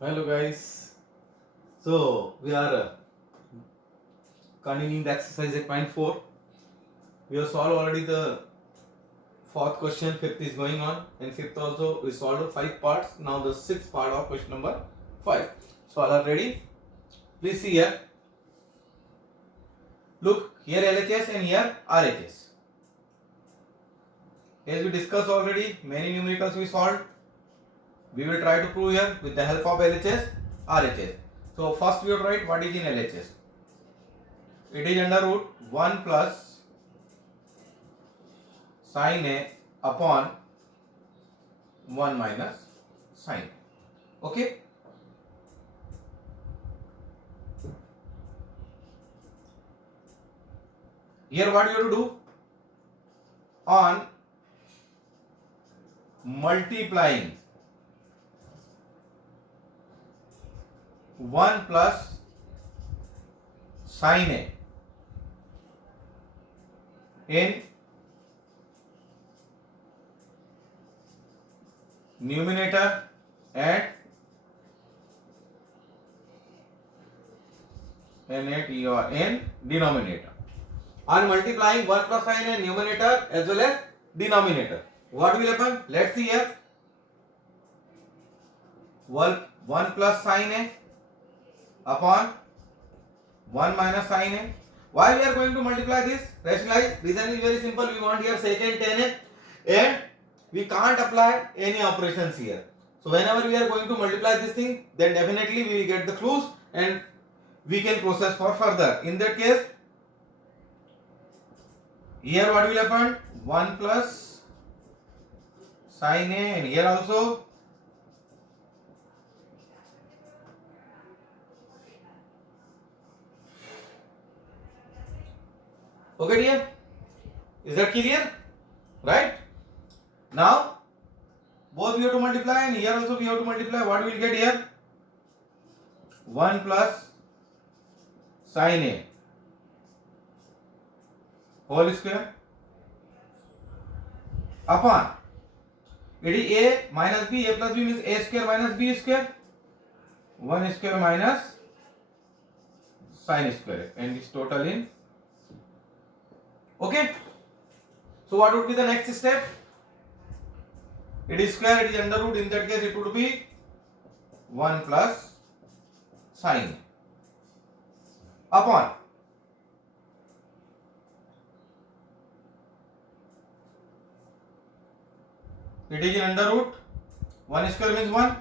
Hello guys. So we are continuing the exercise at point 4. We have solved already the fourth question, fifth is going on, and fifth also we solved 5 parts. Now the sixth part of question number 5. So all are ready? Please see here. Look, here LHS and here RHS. As we discussed already, many numericals we solved. We will try to prove here with the help of LHS, RHS. So first we will write what is in LHS. It is under root 1 plus sin A upon 1 minus sin A. Okay. Here what you have to do? On multiplying 1 plus sin A in numerator and in denominator. On multiplying 1 plus sin A in numerator as well as denominator, what will happen? Let's see here. 1 plus sin A upon 1 minus sin A. Why we are going to multiply this? Rationalize. Reason is very simple. We want here secant tan A and we can't apply any operations here. So whenever we are going to multiply this thing, then definitely we will get the clues and we can process for further. In that case, here what will happen? 1 plus sin A, and here also okay dear, is that clear? Right? Now both we have to multiply and here also we have to multiply. What we will get here? 1 plus sin A whole square upon, it is A minus B. A plus B means A square minus B square, 1 square minus sin square, and it's total in. Okay. So what would be the next step? It is square, it is under root. In that case it would be 1 plus sin upon, it is in under root. 1 square means 1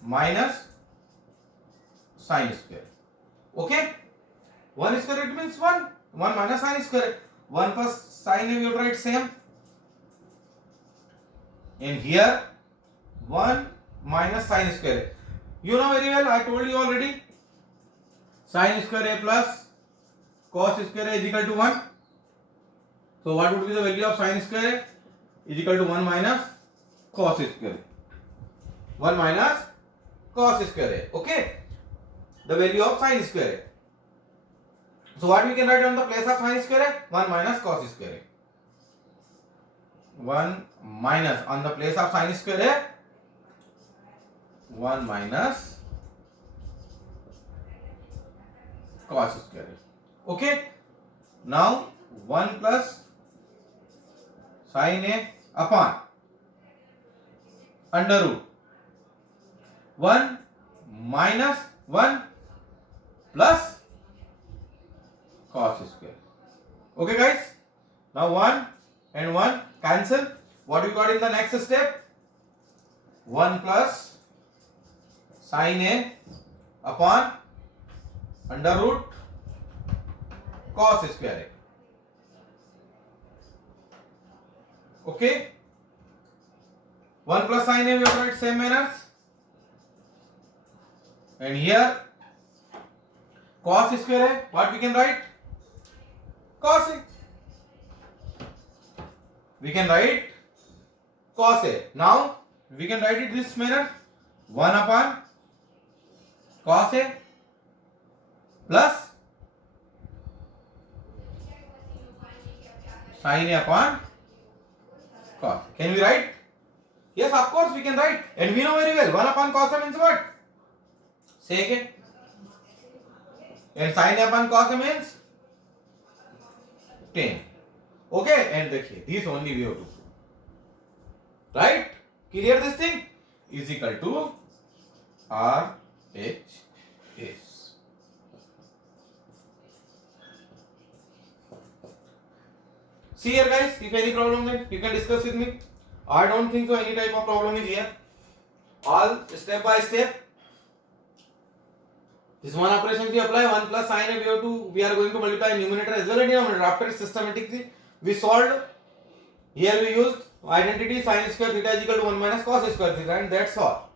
minus sin square. Okay. 1 square it means 1 minus sin square. 1 plus sin A we will write same. And here 1 minus sin square. You know very well, I told you already. Sin square A plus cos square A is equal to 1. So what would be the value of sin square A? Is equal to 1 minus cos square. 1 minus cos square A. Okay. The value of sin square A. So what we can write on the place of sin square A? 1 minus cos square A. 1 minus on the place of sin square A, 1 minus cos square A. Okay. Now 1 plus sin A upon under root 1 minus 1 plus cos square. Okay guys. Now 1 and 1 cancel. What we got in the next step? 1 plus sin A upon under root cos square A. Okay. 1 plus sin A we will write same manners. And here cos square A, what we can write? Cos A. We can write cos A. Now we can write it this manner: 1 upon cos A plus sin A upon cos. Can we write? Yes, of course we can write. And we know very well 1 upon cos A means what? second, and sin upon cos means 10. Okay, and देखिए this only we have to prove, right? Clear this thing is equal to RHS. See here guys, if any problem then you can discuss with me. I don't think so any type of problem is here. All step by step. This one operation we apply 1 plus sin A we are going to multiply numerator as well as denominator. After systematically we solved. Here we used identity sin square theta is equal to 1 minus cos square theta, and that's all.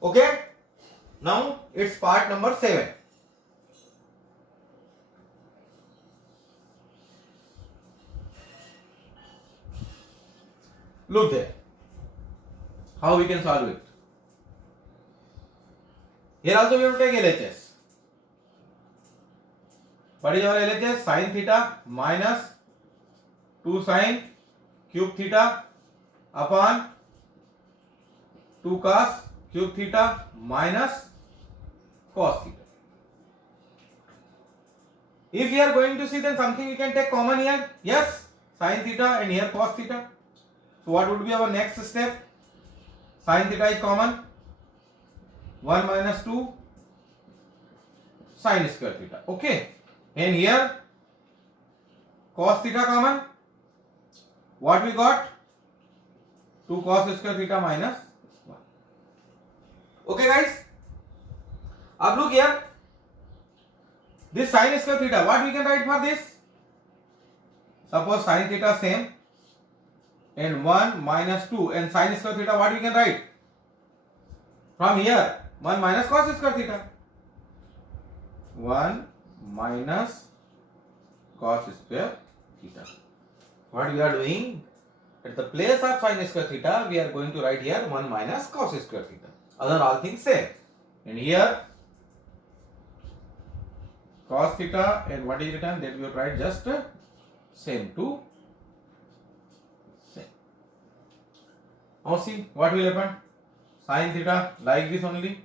Okay. Now it's part number 7. Look there. How we can solve it. Here also we have to take LHS. What is our LHS? Sin theta minus 2 sin cube theta upon 2 cos cube theta minus cos theta. If we are going to see, then something we can take common here. Yes, sin theta and here cos theta. So what would be our next step? Sin theta is common. 1 minus 2 sin square theta. Okay. And here cos theta common. What we got? 2 cos square theta minus 1. Okay guys. Now look here. This sin square theta, what we can write for this? Suppose sin theta same and 1 minus 2 and sin square theta, what we can write? From here 1 minus cos square theta. 1 minus cos square theta. What we are doing? At the place of sin square theta, we are going to write here 1 minus cos square theta. Other all things same. And here cos theta and what is written, that we will write just same to same. Now see what will happen. Sin theta like this only.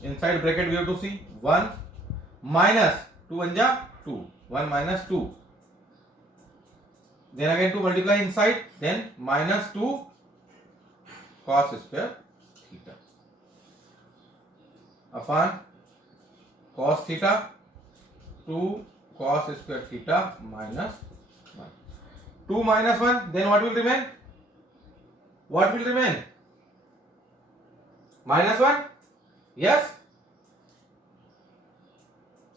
Inside bracket we have to see 1 minus 2 1 ja 2. 1 minus 2. Then again to multiply inside, then minus 2 cos square theta upon cos theta 2 cos square theta minus 1. 2 minus 1, then what will remain? What will remain? Minus 1? Yes?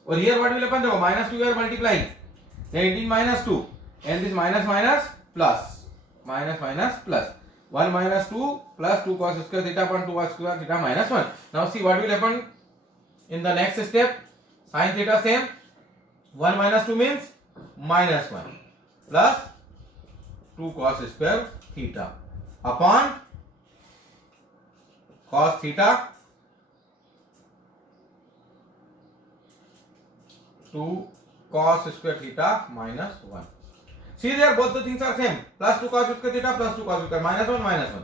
Or here what will happen? देखो minus 2 we are multiplying. Then it is minus 2. And this minus minus plus. Minus minus plus. 1 minus 2 plus 2 cos square theta upon 2 cos square theta minus 1. Now see what will happen in the next step. Sin theta same. 1 minus 2 means minus 1 plus 2 cos square theta upon cos theta 2 cos square theta minus 1. See there both the things are same. Plus 2 cos square theta plus 2 cos square minus 1 minus 1.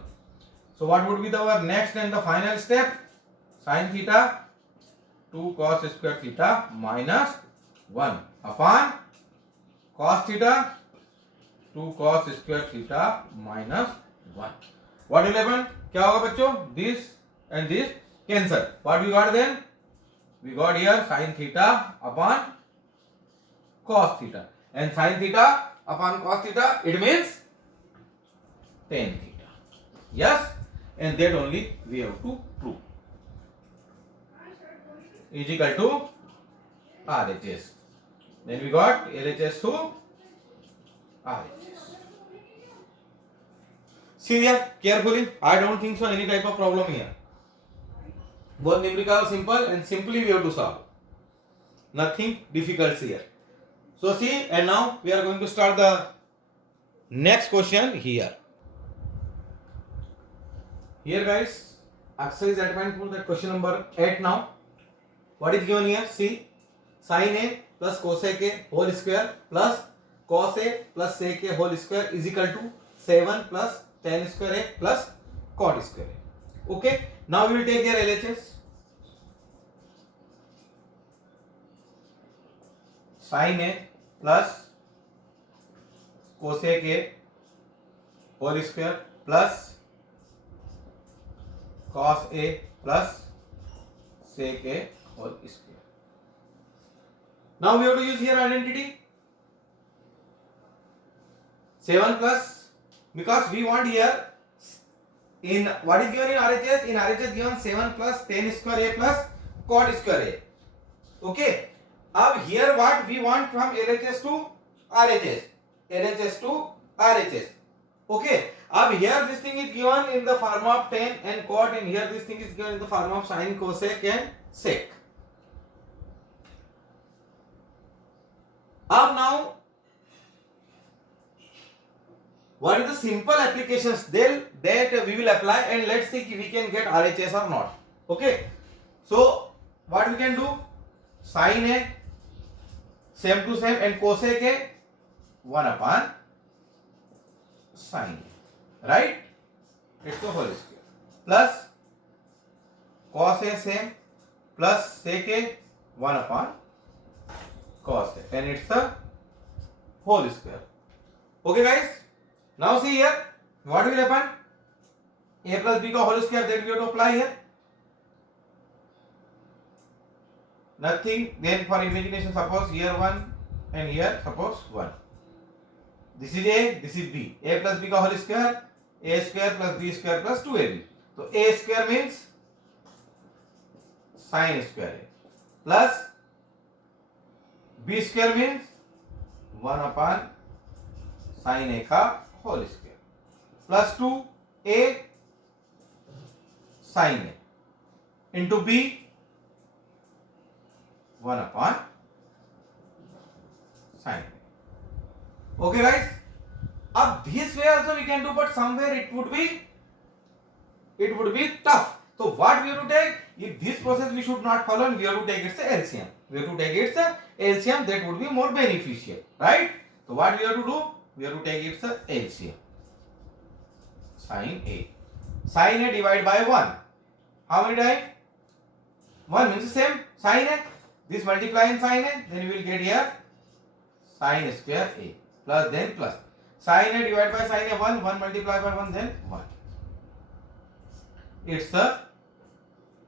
So what would be our next and the final step? Sin theta 2 cos square theta minus 1 upon cos theta 2 cos square theta minus 1. What will happen? क्या होगा बच्चों? This and this cancel. What we got then? We got here sin theta upon cos theta, and sin theta upon cos theta, it means tan theta. Yes, and that only we have to prove. Is equal to RHS. Then we got LHS to RHS. See here carefully. I don't think so any type of problem here. Both numerical are simple and simply we have to solve. Nothing difficult here. So see, and now we are going to start the next question here. Here guys, exercise assignment for that question number 8 now. What is given here? See, sin A plus cosec A whole square plus cos A plus sec A whole square is equal to 7 plus tan square A plus cot square A. Okay, now we will take their LHS. sin a plus cosec a whole square plus cos a plus sec a whole square. Now we have to use here identity 7 plus, because we want here in what is given in RHS. In RHS given 7 plus tan square a plus cot square a. Okay. अब here what we want from LHS to RHS, LHS to RHS. Okay. अब here this thing is given in the form of tan and cot, and here this thing is given in the form of sin, cosec and sec. अब now what is the simple applications that we will apply, and let's see if we can get RHS or not. Okay. So what we can do, sin a same to same and cosec a 1 upon sin a, right? It's the whole square plus cos a same plus sec a 1 upon cos a, and it's the whole square. Okay guys, now see here what will happen, a plus b ka whole square, that we have to apply here. Nothing. Then for imagination, suppose here 1 and here suppose 1. This is a, this is b. A plus b ka whole square, a square plus b square plus 2ab. So a square means sin square a plus b square means 1 upon sin a ka whole square plus 2a sin a into b 1 upon sin a. Okay guys, अब this way also we can do, but somewhere it would be tough. So what we have to take, if this process we should not follow, and we have to take its LCM. We have to take its LCM, that would be more beneficial, right? So what we have to do, we have to take its LCM. Sin a. Sin a divided by 1. How many times? 1 means the same. Sin a. This multiply in sin a, then you will get here sin square a plus, then plus. Sin a divided by sin a 1, 1 multiply by 1, then 1. It's the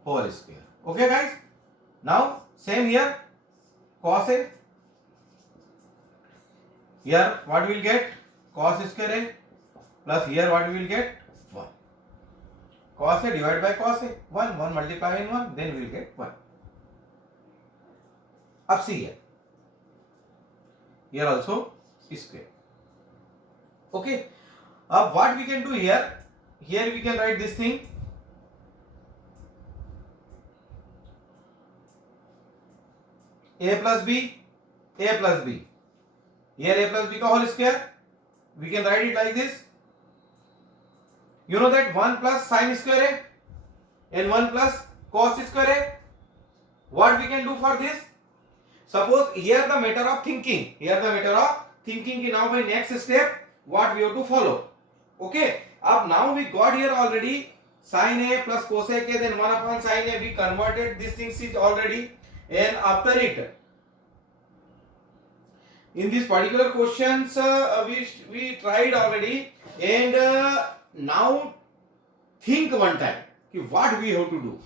whole square. Okay guys. Now same here, cos a. Here what we will get, cos square a plus here what we will get, 1. Cos a divided by cos a, 1, 1 multiply in 1, then we will get 1. Up see here also square. Okay. What we can do here we can write this thing a plus b. Here a plus b ka whole square, we can write it like this. You know that 1 plus sin square a and 1 plus cos square a. What we can do for this? Suppose here the matter of thinking. Now my next step, what we have to follow. Okay. Now we got here already sin a plus cosec a, then 1 upon sin a. We converted these things is already, and after it, in these particular questions we tried already, and now think one time what we have to do,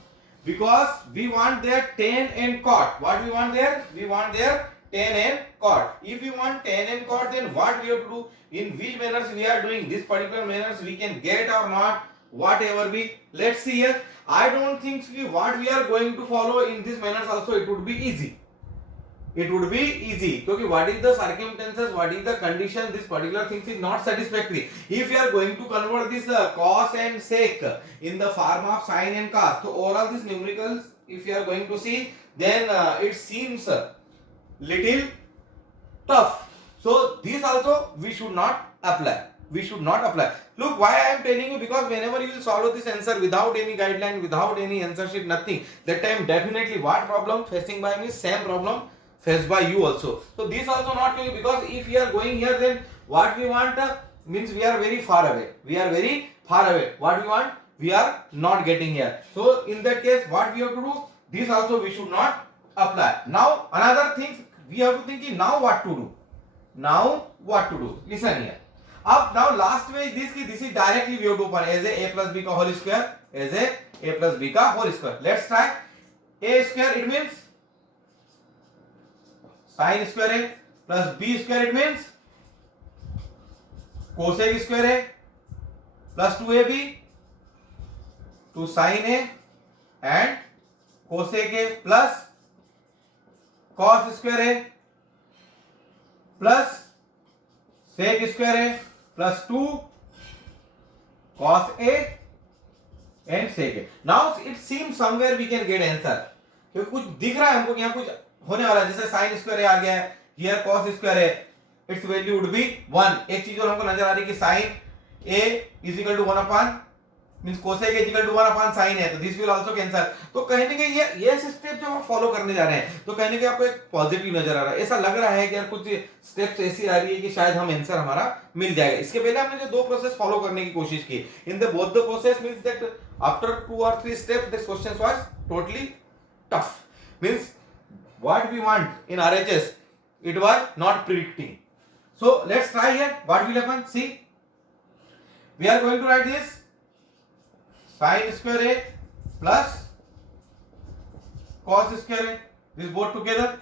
because we want their tan and cot. What we want there? We want their tan and cot. If we want tan and cot, then what we have to do? In which manners we are doing this particular manners we can get or not, whatever be. Let's see here. I don't think what we are going to follow in this manners also it would be easy. Because what is the circumstances, what is the condition, this particular thing is not satisfactory. If you are going to convert this cos and sec in the form of sin and cos, so overall these numericals if you are going to see, then it seems little tough. So this also we should not apply. Look, why I am telling you, because whenever you will solve this answer without any guideline, without any answer sheet, nothing, that time definitely what problem facing by me, same problem faced by you also. So this also not to you, because if we are going here, then what we want means we are very far away. What we want, we are not getting here. So in that case, what we have to do, this also we should not apply. Now another thing we have to think now what to do. Now what to do? Listen here. Up now last way this is directly we have to open as a plus b ka whole square, as a plus b ka whole square. Let's try. A square it means sin square a plus b square it means cosec square a plus 2ab, 2 sin a and cosec a plus cos square a plus sec square a plus 2 cos a and sec a. Now it seems somewhere we can get answer, क्योंकि कुछ दिख रहा है हमको कि यहाँ कुछ होने वाला है, जैसे sin square a आ गया है, here cos square a, its value would be 1. एक चीज और हमको नजर आ रही है कि sin a is equal to 1 upon means cosec is equal to 1 upon sin है, तो दिस विल आल्सो कैंसिल. तो कहीं ना कहीं ये स्टेप जो आप फॉलो करने जा रहे हैं, तो कहीं ना कहीं आपको एक पॉजिटिव नजर आ रहा है. ऐसा लग रहा है कि यार कुछ स्टेप्स ऐसी आ रही है कि शायद हम आंसर हमारा मिल जाएगा. इसके पहले हमने जो दो प्रोसेस फॉलो करने की कोशिश की, in the both the process means that after 2 or 3 steps this question was totally tough. Means what we want in RHS, it was not predicting. So let's try here. What will happen? See, we are going to write this sin square a plus cos square a, this both together.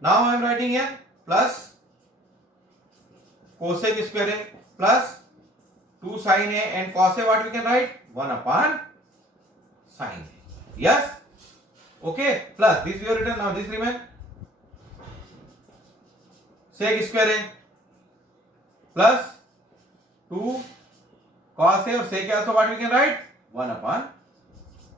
Now I am writing here plus cosec square a plus 2 sin a and cos a, what we can write 1 upon sin a. Yes, okay, plus this we have written. Now this remain sec square a plus 2 cos a, or sec a also what we can write 1 upon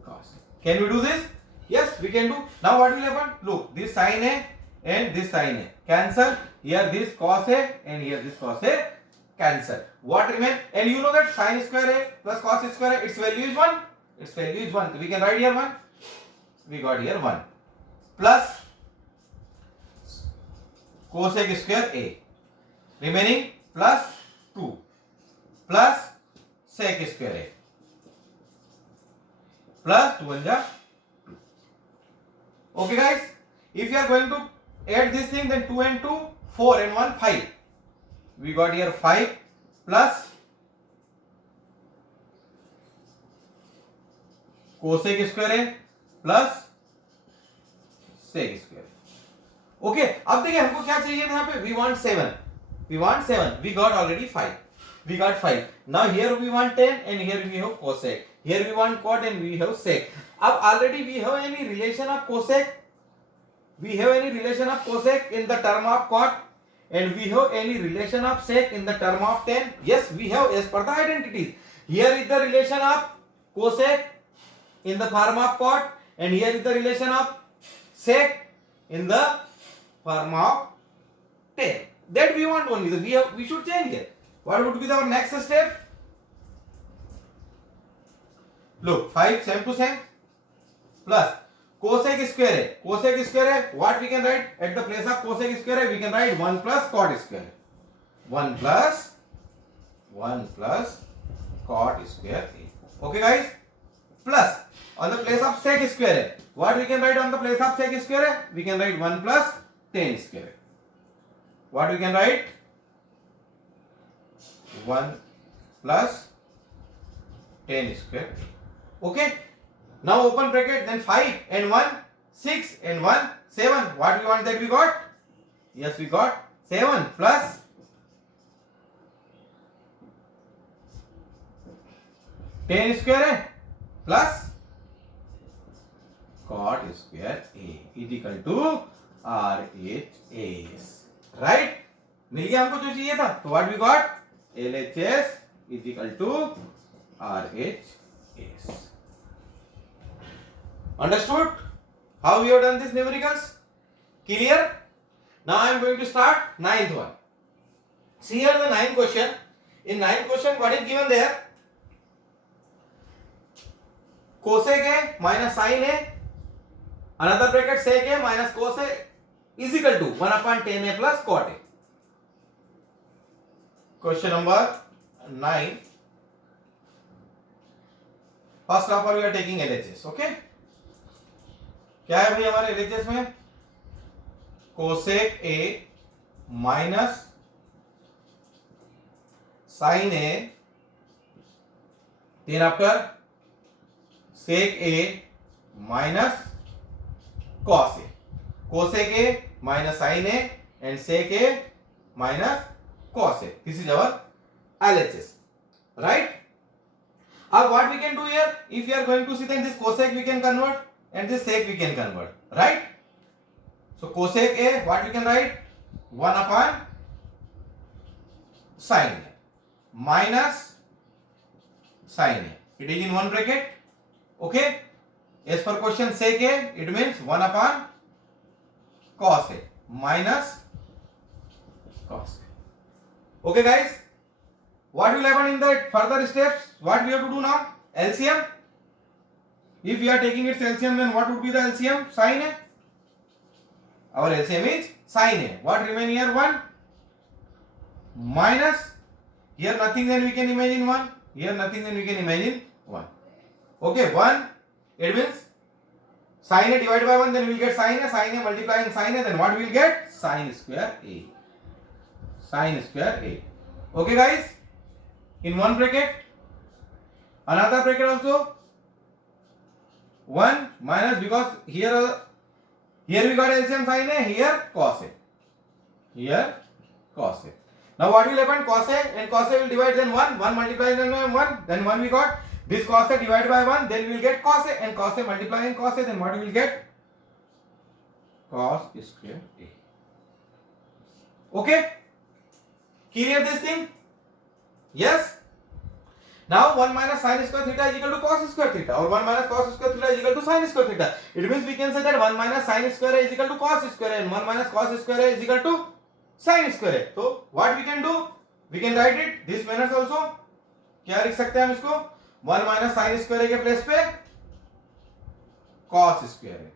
cos a. Can we do this? Yes, we can do. Now what will happen? Look, this sin a and this sin a cancel. Here this cos a and here this cos a cancel. What remain? And you know that sin square a plus cos square a, its value is 1. Its value is 1. We can write here 1. We got here 1 plus cosec square a remaining plus 2 plus sec square a plus 2 and 2. Okay guys, if you are going to add this thing, then 2 and 2 4 and 1 5. We got here 5 plus cosec square a plus sec square. Okay, अब देखिए हमको क्या चाहिए था यहाँ पे, we want 7. We want 7. We got already 5. We got 5. Now here we want 10 and here we have cosec. Here we want cot and we have sec. अब already we have any relation of cosec. We have any relation of cosec in the term of cot, and we have any relation of sec in the term of 10. Yes, we have as per the identities. Here is the relation of cosec in the form of cot, and here is the relation of sec in the form of 10. That we want only. We should change it. What would be our next step? Look, 5 same to same plus cosec square a. Cosec square a, what we can write at the place of cosec square a? We can write 1 plus cot square. 1 plus cot square a. Okay guys? Plus on the place of sec square a, what we can write on the place of sec square a? We can write 1 plus tan square. What we can write? 1 plus tan square. Okay. Now open bracket, then 5 and 1 6 and 1 7. What we want that we got? Yes, we got 7 plus tan square a plus cot square a is equal to RHS. Right? मिल गया हमको जो चाहिए था. तो what we got? LHS is equal to RHS. Understood how we have done this numericals? Clear? Now I am going to start ninth one. See here the ninth question. In ninth question, what is given there? Cosec a minus sin a, another bracket sec a minus cos a is equal to 1 upon tan a plus cot a. Question number 9. First of all, we are taking LHS. Okay? क्या है भाई हमारे LHS में? cosec A minus sin A, then after sec A minus cos A. Cosec A minus sin A and sec A minus cos A. This is our LHS, right? Now what we can do here, if we are going to see, then this cosec we can convert and this sec we can convert, right? So cosec A, what we can write? 1 upon sin A minus sin A. It is in one bracket. Okay. As per question sec A, it means 1 upon cos A minus cos A. Okay guys. What will happen in the further steps? What we have to do now? LCM. If we are taking its LCM, then what would be the LCM? Sin A. Our LCM is sin A. What remain here? 1 minus, here nothing, then we can imagine 1. Here nothing, then we can imagine 1. Okay, 1. It means sin A divided by 1, then we will get sin A multiplying sin A, then what we will get? Sin square A. Sin square A. Okay guys. In one bracket, another bracket also 1 minus, because here we got LCM sin A, here cos A. Here cos A. Now what will happen? Cos A and cos A will divide, then 1 multiplying then 1, then 1 we got. This cos A divided by 1, then we will get cos A, and cos A multiplying cos A, then what we will get? Cos square A. Okay? Clear this thing? Yes? Now 1 minus sin square theta is equal to cos square theta, or 1 minus cos square theta is equal to sin square theta. It means we can say that 1 minus sin square is equal to cos square and 1 minus cos square is equal to sin square. So what we can do? We can write it this manner also. क्या लिख सकते हैं हम इसको? 1 minus sin square के place पे cos square.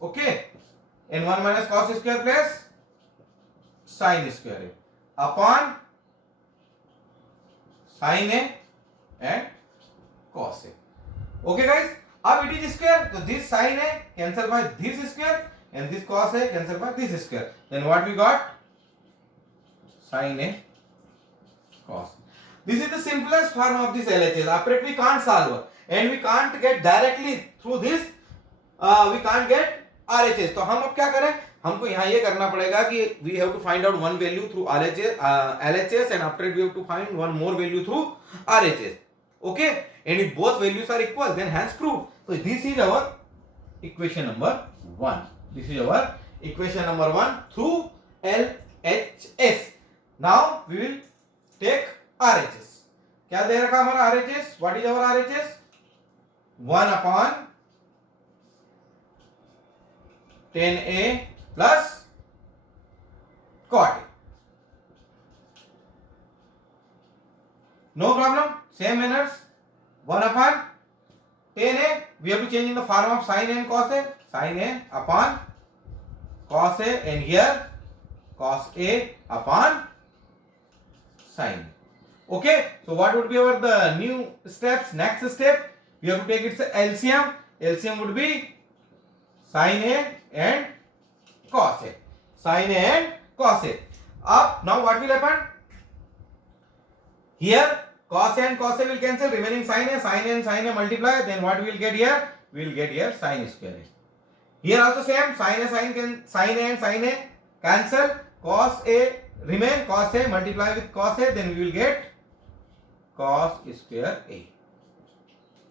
Okay? And 1 minus cos square place sin square upon sin A and cos A. Okay guys, अब it is square, so this sin A cancel by this square and this cos A cancel by this square. Then what we got? Sin A cos. This is the simplest form of this LHS. After it we can't solve and we can't get directly through this. We can't get RHS. तो हम अब क्या करें? हमको यहाँ ये करना पड़ेगा कि we have to find out one value through LHS and after it we have to find one more value through RHS. Okay? And if both values are equal, then hence proved. So this is our equation number 1. This is our equation number 1 through LHS. Now we will take RHS. क्या दे रखा हमारा RHS? What is our RHS? 1 upon 10A plus cot A. No problem. Same manners. 1 upon 10A. We have to change in the form of sin A and cos A. Sin A upon cos A, and here cos A upon sin A. Okay. So what would be our the new steps? Next step, we have to take its LCM. LCM would be sin A and cos A. Sin A and cos A. Up now what will happen? Here cos A and cos A will cancel, remaining sin A and sin A multiply, then what we will get here? We will get here sin square A. Here also same, sin A and sin A cancel, cos A remain, cos A multiply with cos A, then we will get cos square A.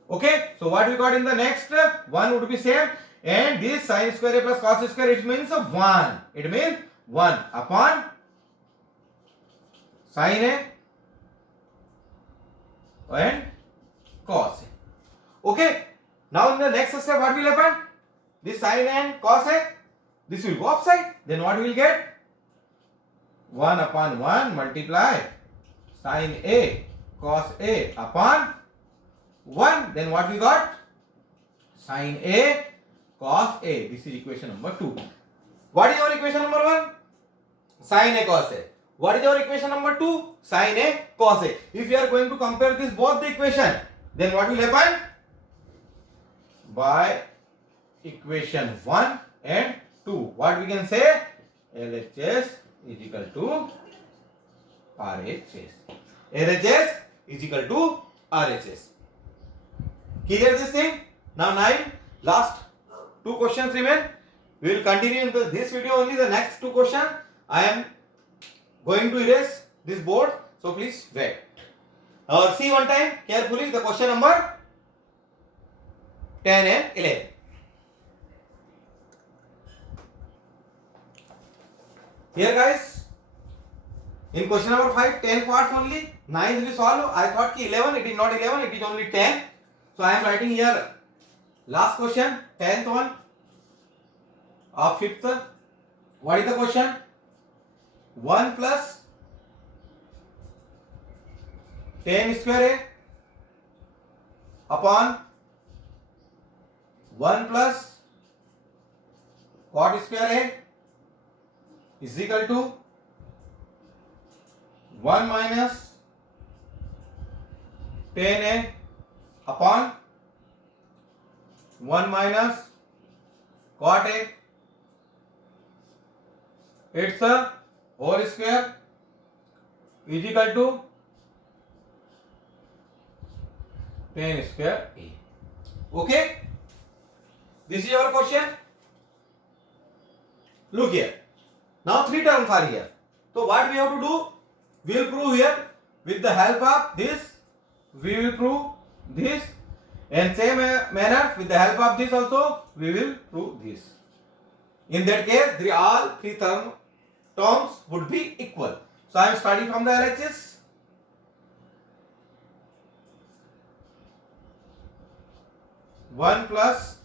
Okay, so what we got in the next step? 1 would be same, and this sin square A plus cos square, it means 1. It means 1 upon sin A and cos A. Okay, now in the next step what will happen? This sin A and cos A, this will go upside, then what we will get? 1 upon 1 multiply sin A cos A upon 1, then what we got? Sin A cos A. This is equation number 2. What is our equation number 1? Sin A cos A. What is our equation number 2? Sin A cos A. If you are going to compare this both the equation, then what will happen? By equation 1 and 2, what we can say? LHS is equal to RHS. LHS is equal to RHS. Clear this thing? Now 9, last 2 questions remain. We will continue in this video only. The next 2 questions I am going to erase this board, so please wait. Or see one time carefully the question number 10 and 11. Here guys, in question number 5, 10 parts only, 9 we solve. I thought ki 11, it is not 11, it is only 10. So I am writing here last question, 10th one of 5th. What is the question? 1 plus 10 square A upon 1 plus cot square A is equal to 1 minus 10A upon 1 minus cot A. It's a whole square is equal to 10 square A. Okay? This is our question. Look here. Now 3 terms are here. So what we have to do? We will prove here with the help of this. We will prove this. And same manner with the help of this also we will prove this. In that case, all 3 terms would be equal. So I am starting from the LHS. One plus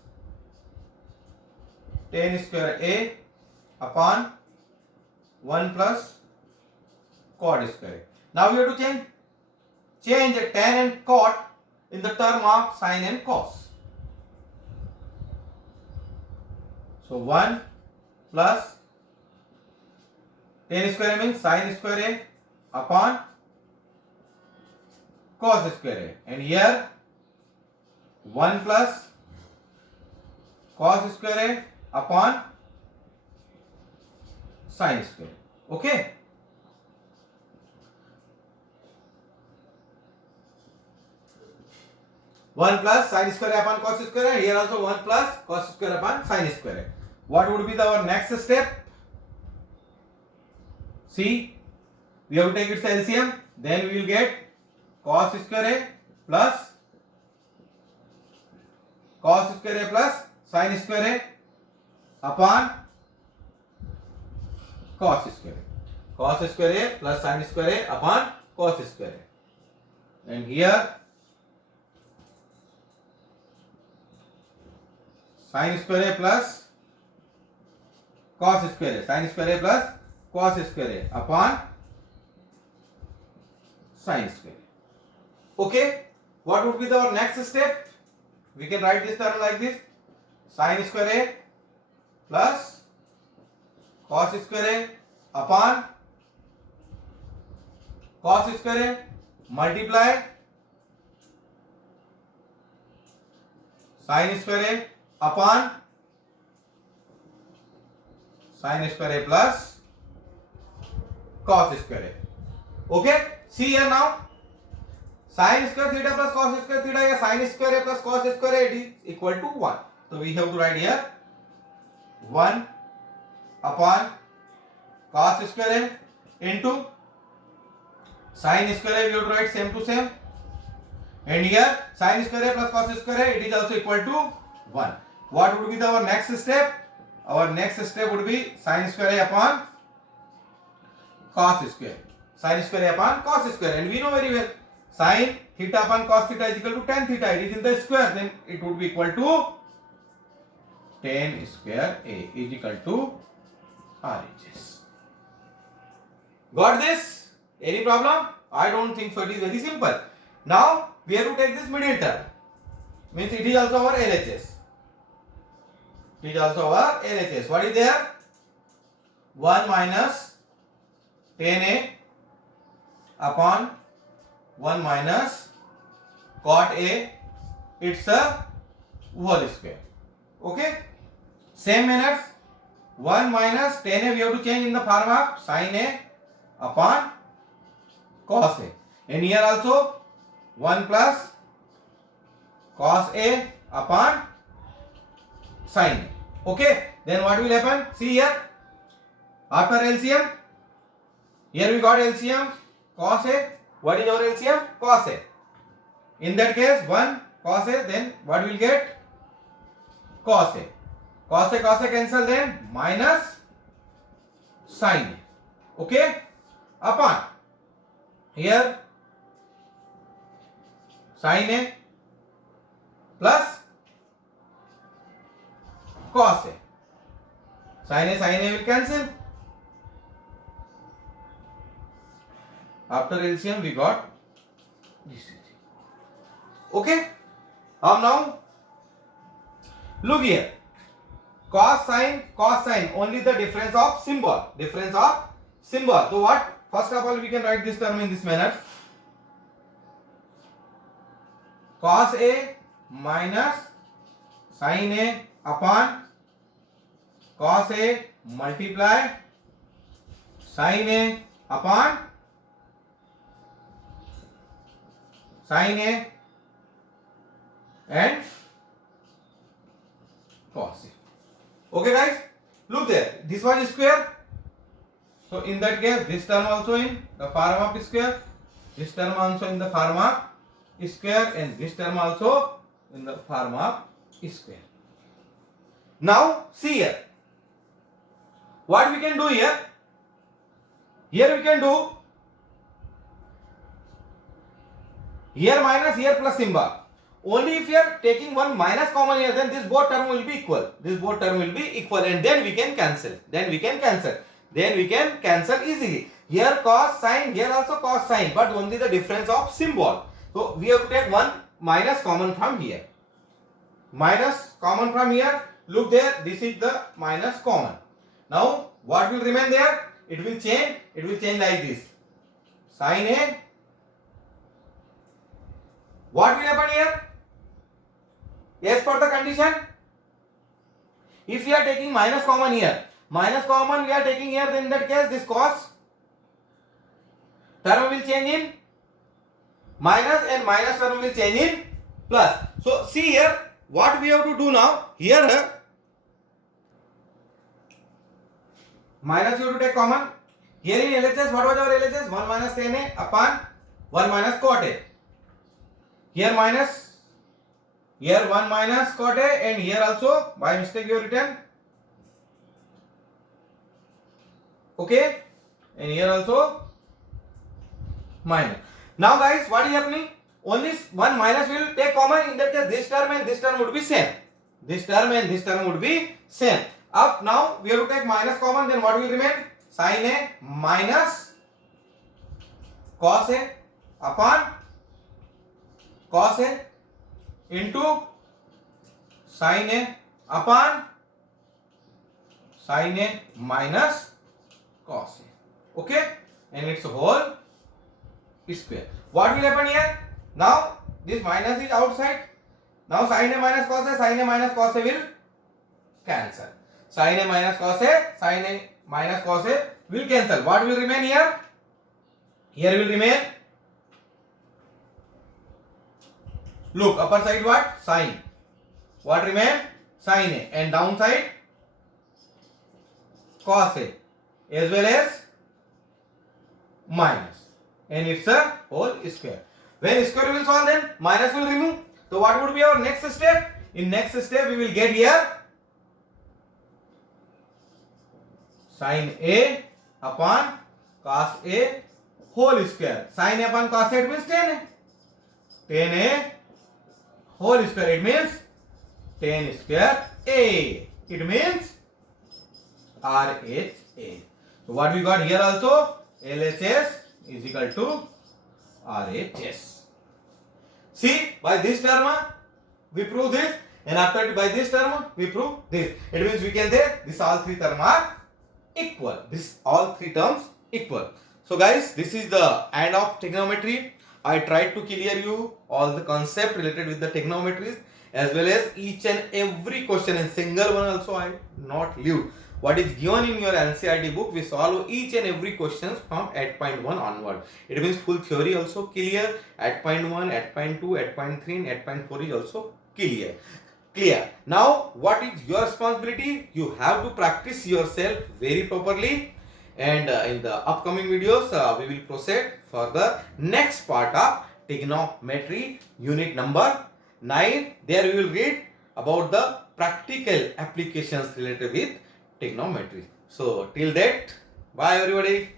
10 square A upon 1 plus cot square. Now we have to change tan and cot in the term of sin and cos. So 1 plus 10 square means sin square A upon cos square A. And here 1 plus cos square A upon sin square. Okay. One plus sin square A upon cos square A. Here also 1 plus cos square upon sin square A. What would be our next step? See, we have to take its LCM. Then we will get cos square A plus cos square A plus sin square A upon cos square A. Cos square A plus sin square A upon cos square A. And here sin square A plus cos square A. Sin square A plus cos square A upon sin square A. Okay. What would be our next step? We can write this term like this. Sin square A plus cos square A upon cos square A multiply sin square A upon sin square A plus cos square A. Okay? See here now. Sin square theta plus cos square theta या sin square A plus cos square A, it is equal to 1. So we have to write here 1 upon cos square A into sin square A, we have to write same to same. And here sin square A plus cos square A, it is also equal to 1. What would be our next step? Our next step would be sin square A upon cos square. Sin square A upon cos square. And we know very well sin theta upon cos theta is equal to tan theta. It is in the square. Then it would be equal to tan square A is equal to RHS. Got this? Any problem? I don't think so. It is very simple. Now we have to take this middle term. Means it is also our LHS. It is also our LHS. What is there? 1 minus 10A upon 1 minus cot A. It's a whole square. Okay. Same manners 1 minus tan A we have to change in the form of sin A upon cos A. And here also 1 plus cos A upon sin A. Okay, then what will happen? See here, after LCM, here we got LCM cos A. What is our LCM? Cos A. In that case, 1 cos A, then what will get? Cos A. Cos A cancel, then minus sin A. Okay, upon here sin A plus cos A. Sin A will cancel. After LCM we got this. Okay. Now look here. Cos sin, only the difference of symbol. So what? First of all, we can write this term in this manner. Cos A minus sin A upon cos A multiply sin A upon sin A and cos A. Okay guys, look there, this was square. So in that case, this term also in the form of square, this term also in the form of square, and this term also in the form of square. Now see here, what we can do here? Here we can do here minus, here plus symbol. Only if you are taking one minus common here, then this both term will be equal. And then we can cancel. Easily. Here cos sin, here also cos sin, but only the difference of symbol. So we have to take one minus common from here. Look there, this is the minus common. Now what will remain there? It will change like this. Sin A. What will happen here? As per the condition, if we are taking minus common here, we are taking here, then in that case this cos term will change in minus, and minus term will change in plus. So see here, what we have to do now, here minus you have to take common. Here in LHS, what was our LHS? 1 minus tan A upon 1 minus cot A. Here 1 minus cot A, and here also by mistake you have written. Okay, and here also minus. Now guys, what is happening? Only one minus will take common. In that case, this term and this term would be same. Up now we have to take minus common. Then what will remain? Sin A minus cos A upon cos A into sin A upon sin A minus cos A. Okay, and its whole square. What will happen here? Now this minus is outside. Now sin A minus cos A will cancel. Sin A minus cos A will cancel. What will remain here? Here will remain, look, upper side what? Sin. What remain? Sin A, and downside cos A, as well as minus, and it's a whole square. When square will solve, then minus will remove. So what would be our next step? In next step we will get here sin A upon cos A whole square. Sin A upon cos A, it means tan A. Tan A whole square, it means tan square A. It means RHA. So what we got here also? LHS is equal to RHS. See, by this term we prove this, and after by this term we prove this. It means we can say this all three terms are equal. So guys, this is the end of trigonometry. I tried to clear you all the concept related with the trigonometries, as well as each and every question, and single one also I not leave. what is given in your NCERT book, we solve each and every questions from 8.1 onward. It means full theory also clear, 8.1, 8.2, 8.3 and 8.4 is also clear. Now what is your responsibility? You have to practice yourself very properly, and in the upcoming videos we will proceed for the next part of trigonometry unit number 9. There we will read about the practical applications related with trigonometry. So till that, bye everybody.